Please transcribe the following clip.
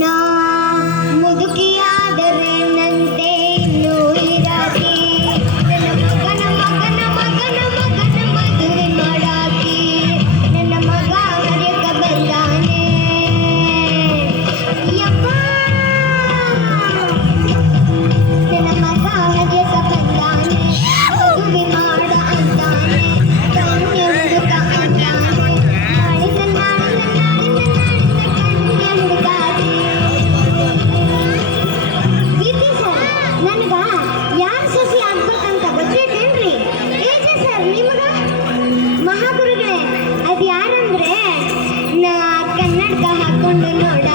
ನಾ ಮುದುಕಿಯಾದರೆ ನಂದೇನು ಇರಲಿ, ನನ್ನ ಮಗನ ಮಗನ ಮಗನ ಮಗನ ಮದುವೆ ಮಾಡಾಕಿ, ನನ್ನ ಮಗ ಹರಿಯಕ ಬಂದಾನೆ ಯಪ್ಪ, ನನ್ನ ಮಗ ಹರಿಯಕ ಬಂದಾನೆ, ಮದುವೆ ಮಾಡ ಅಂತಾನೆ, ಕನ್ಯೆ ಹುಡುಕ ಅಂತಾನೆ, ನಾಳಿನ ನಾಳಿನ ನಾಳಿನ ನಾಳಿನ ಕನ್ಯೆ ಹುಡುಕಾಕಿ. ಗೀತೆ ಸರ್, ನನಗ ಯಾರು ಸೊಸಿ ಆಗ್ಬೇಕಂತ ಗೊತ್ತೈತೇನ್ರಿ? ಏಜೆ ಸರ್ ನಿಮಗ? ಮಹಾಗುರುಗಳೇ, ಅದು ಯಾರಂದ್ರೆ ನಾ ಕನ್ನಡಕ ಹಾಕೊಂಡು ನೋಡ